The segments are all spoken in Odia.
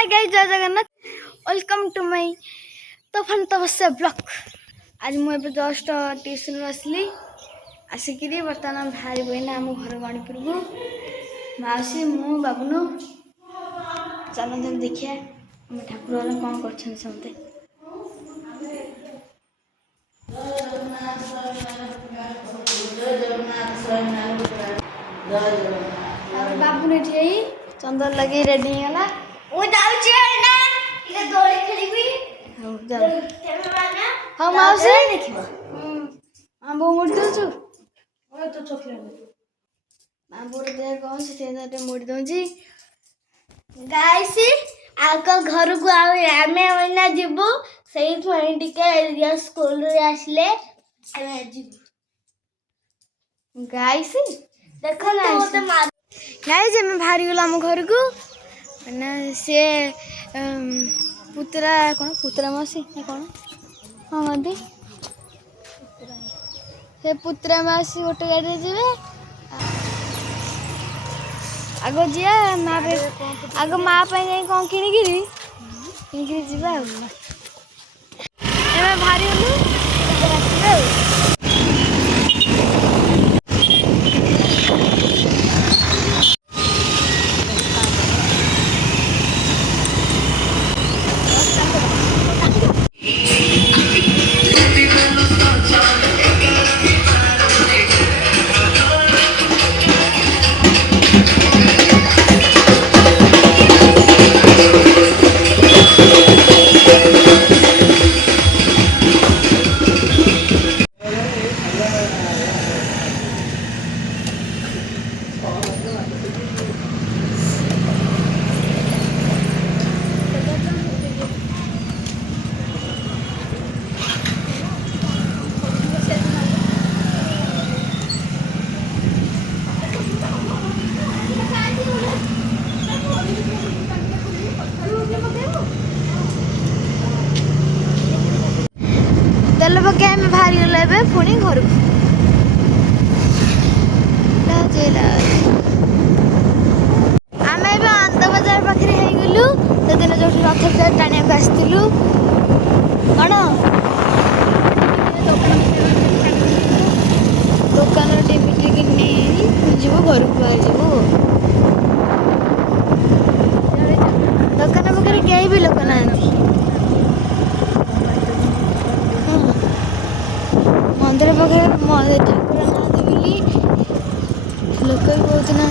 हाय गाइस, जय जगन्नाथ। वेलकम टू माय तोफान तपस्या ब्लॉग। आज मुझे जस्ट ट्यूशन आसली आसिक बर्तमान बाहर बना आम घर गणिपुर को मौसी मु बाबुनु चलते देखिए आम ठाकुर कौन कर समझते। बाबुन ये चंदन लगे रेडी है हाँ मौसी आंब मुड़ी दौचु आंबर दे कौन से मुड़ी दौची गाइस आको घर को आमे जीवु से स्कूल आसले गाइस देखो ना गाइस हमें बाहरी गला आम घर को सी पुतरा कौन पुतरा मौसी कौन हाँ कहती से पुतरा मौसी गोटे गाड़ी जी आग जा माँ आग माँ कौन किणिकी जा बाहरी गलु तेल पकई आम बाहरी गला पुणी घर को आम आनंद बजार पाखे गलु से दिन जो रथ टाणिया आसलु कौन दुकान टीवी टिक नहीं जीव घर को जीव दुकान पाखे कई भी लोक ना मंदिर पाखे ठाकुर नाती बोली लोक भी बहुत ना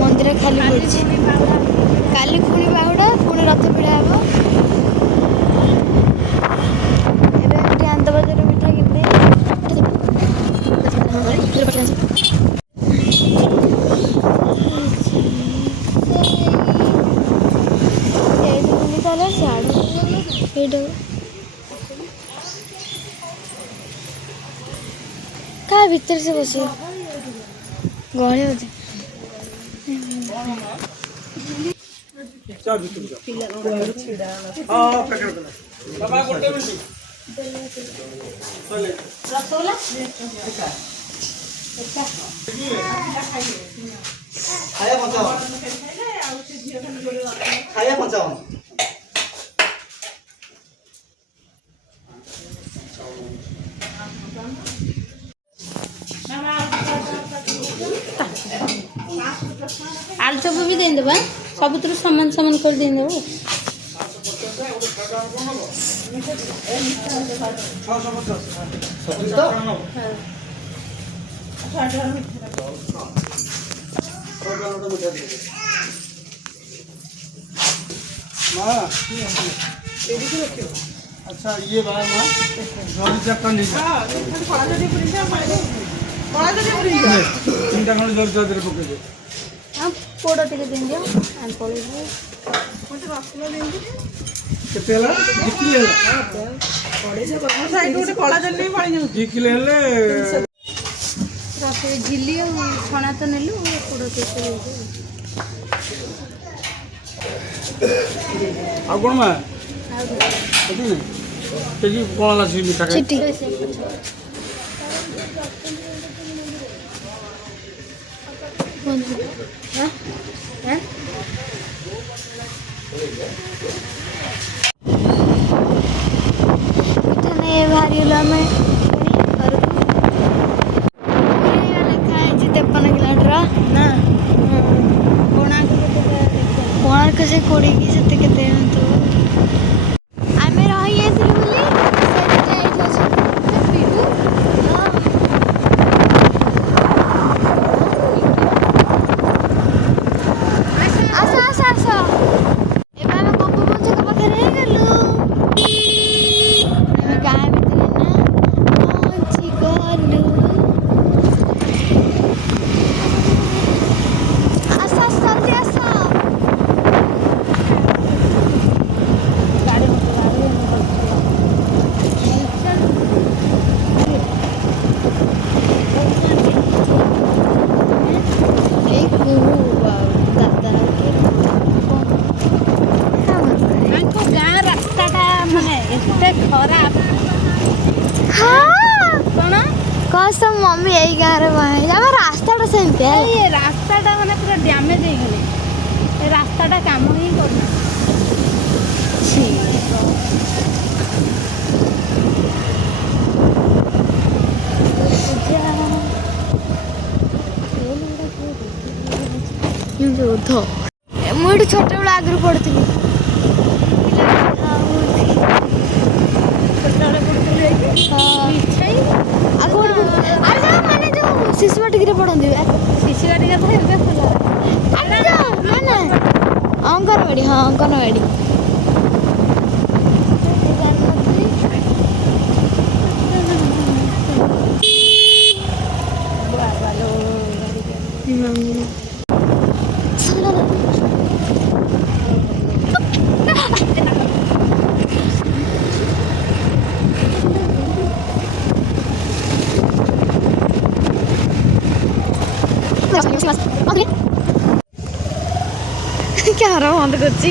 मंदिर खाली पड़ी काली पुणी बाहुड़ा पुणी रथ भिड़ा हे आनंद बजार मिठा कि क्या भीतर से बस गहले होते आलू चप भी देदेबा सब सामान सामान कर देदेव अच्छा ये बाय मां जोड़ी चक्कर नहीं तीनटा खंड जोड़ी जोड़ी पके दे पोड़ा टिके देंगे एंड पॉलिश केते हला 2 किलो हला पड़े से कौन साइड गोटे कला जल्दी पड़ी जाउ 2 किलो हेले रसे झिल्ली छणा तो नेलु पोड़ा टिके आ कोन मा कति ने तेजी कोन ला सी मिठा चिट्टी ଏଠାନେ ବାହାରିଗଲୁ ଆମେ ଘରକୁ। ଲେଖା ହେଇଛି 53 କିଲୋମିଟର ନା କୋଣାର୍କ ସେ 20 କି ସେତେ କେତେ ହେଇଥିବ। ଆମେ ରହିଯାଇଥିଲୁ ବୋଲି ସେଇଟା ଏଇଠି ଅଛନ୍ତି। ଆସ ଆସ ଆସ। ଏବେ ଆମେ ଗୋପବନ୍ଧୁଙ୍କ ପାଖରେ ହେଇଗଲୁ। ଆମେ ଗାଁ ଭିତରେ ନା ପହଞ୍ଚି ଗଲୁ। ଆସ ଆସ ଜଲ୍ଦି ଆସ। ଏଇ କୁହୁ ଦାଦା ତାଙ୍କ ଗାଁ ରାସ୍ତାଟା ମାନେ ଏତେ ଖରାପ। କଣ କସ ମମି ଏଇ ଗାଁରେ ବାହା ଆମ ରାସ୍ତାଟା ସେମିତି ଏ ରାସ୍ତାଟା ମାନେ ପୁରା ଡ୍ୟାମେଜ ହେଇଗଲେ। ଏ ରାସ୍ତାଟା କାମ ହିଁ କରୁନି। ମୁଁ ଏଠି ଛୋଟବେଳେ ଆଗରୁ ପଢୁଥିଲି। ମାନେ ଯୋଉ ଶିଶୁ ବାଟିକାରେ ପଢନ୍ତି ଶିଶୁ ବାଟିକା ତ ଏବେ ଖୋଲା। ଅଙ୍ଗନବାଡି ହଁ ଅଙ୍ଗନବାଡି। କ୍ୟାମେରା ବନ୍ଦ କରୁଛି।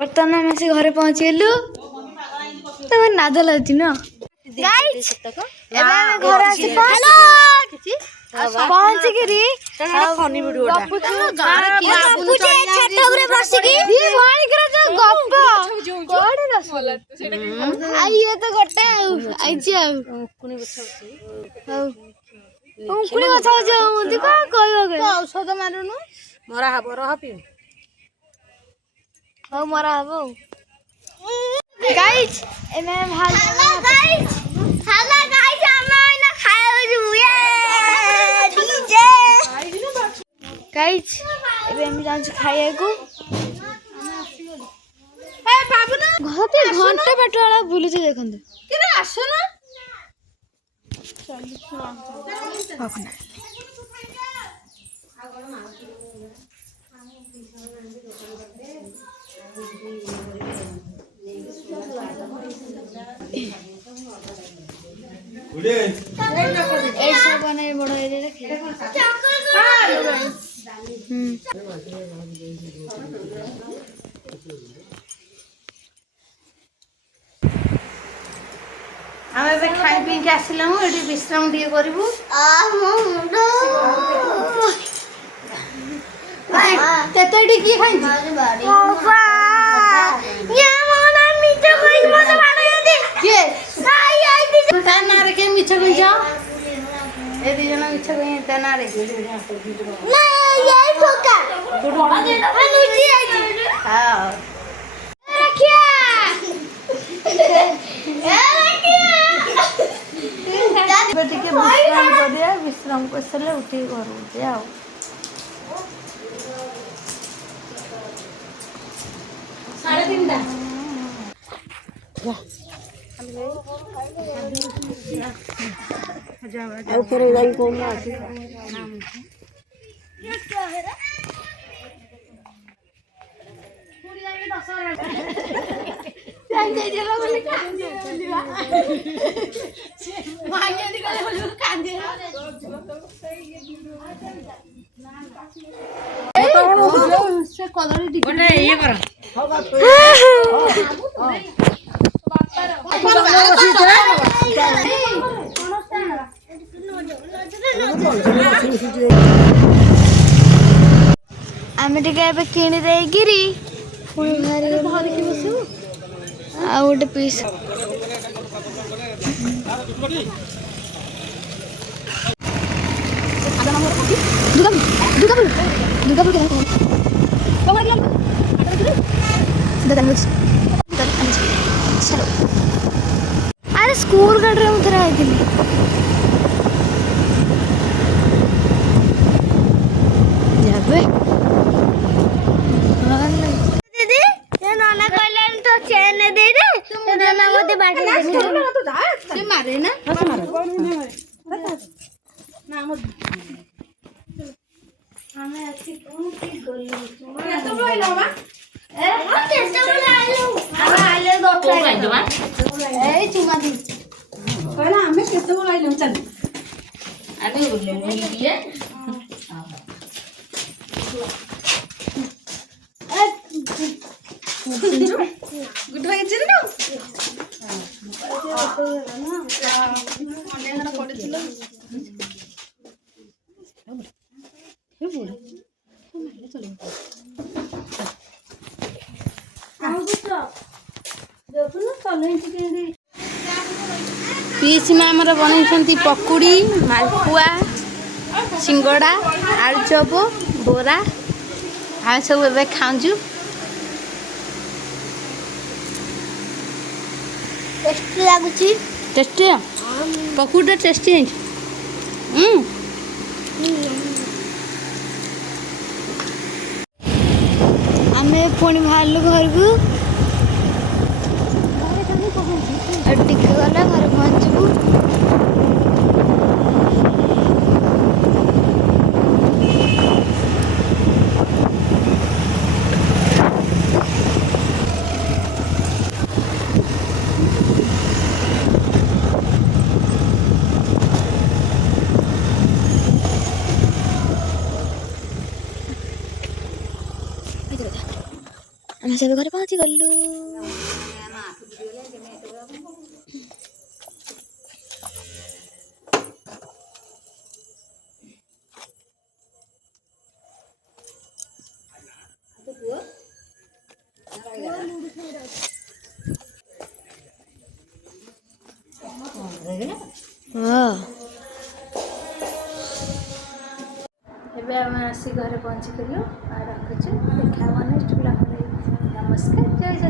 ବର୍ତ୍ତମାନ ଆମେ ଆସି ଘରେ ପହଞ୍ଚିଗଲୁ। ତମେ ନାଦ ଲାଗୁଛି ନା ଗାଇସ୍। ଏବେ ଆମେ ଘରେ ଆସି ପହଞ୍ଚିକିରି ଇଏ ତ ଗୋଟେ ଆଇଛି ଆଉ ଉଙ୍କୁଣି ଗଛ ଅଛି କଣ କହିବ ଔଷଧ ମାରୁନୁ ମରା ହବ ରହ ପିଉ। ହଉ ମରା ହବ ଆଉ। ଗାଇସ୍ ଏବେ ଗାଇସ୍ ଏବେ ଆମେ ଯାଉଛୁ ଖାଇବାକୁ। ଘଣ୍ଟେ ବାଟ ବେଳା ବୁଲୁଛି ଦେଖନ୍ତୁ। ଆସୁନ ऐसा बने बड़ा एरिया रखे ଆମେ ଏବେ ଖାଇ ପିଇକି ଆସିଲାము ଏଠି ବିଶ୍ରାମ ଟିକେ କରିବୁ। ତେତେ ଏଠି କିଏ ଖାଇଛି? କିଏ ତା ନାଁରେ କିଏ ମିଛ କହିଛ? ଏ ଦି ଜଣ ମିଛ କହି ତା ନାଁରେ ଏବେ ଟିକେ ବିଶ୍ରାମ କରିବା। ବିଶ୍ରାମ କରିସାରିଲେ ଉଠିକି ଘରକୁ ଯିବା ଆଉ। ସାଢ଼େ 3ଟା ଆଉ ଫେରେ ଯାଇ କୋଉନ ଆସିବ। ସେ କଦଳୀ ଟିକେ ଇଏ କର ଆମେ ଟିକେ ଏବେ କିଣି ଦେଇକିରି ପୁଣି ଧରିକି ବସିବୁ ଆଉ ଗୋଟେ ପିସ୍ अरे स्कूल गाड़ी में उतरा आई दीदी ये नाना कहले तो चैन दे दे तो नाना मते बाटी दे से मारे ना हमें अच्छी कौन की गोली तो बोल मामा ए हम कैसे बुलाइलो हम आले दो ए चुमा दी କହିଲା ଆମେ କେତେବେଳେ ଆଇଲୁ ଚାଲ ଆରେ ଦିଏ ଗୁଡ ଭାଇ ଚିରି ନା ପିସି ମା ଆମର ବନେଇଛନ୍ତି ପକୁଡ଼ି ମାଲପୁଆ ସିଙ୍ଗଡ଼ା ଆଳୁଚପ ବରା ଆମେ ସବୁ ଏବେ ଖାଉଛୁ टेस्टी लागुची टेस्टी पकुड़ीटा टेस्टी आमे पुणी बाहर घर को टिके गला घर पहुँचबू ଆମେ ସବୁ ଘରେ ପହଞ୍ଚି ଗଲୁ ଏବେ ଆମେ ଆସି ଘରେ ପହଞ୍ଚିଗଲୁ ଆଉ ରଖୁଛୁ ଦେଖା ନେକ୍ସଟ ବ୍ଲଗରେ ନମସ୍କାର ଜୟ ଜଗନ୍ନାଥ।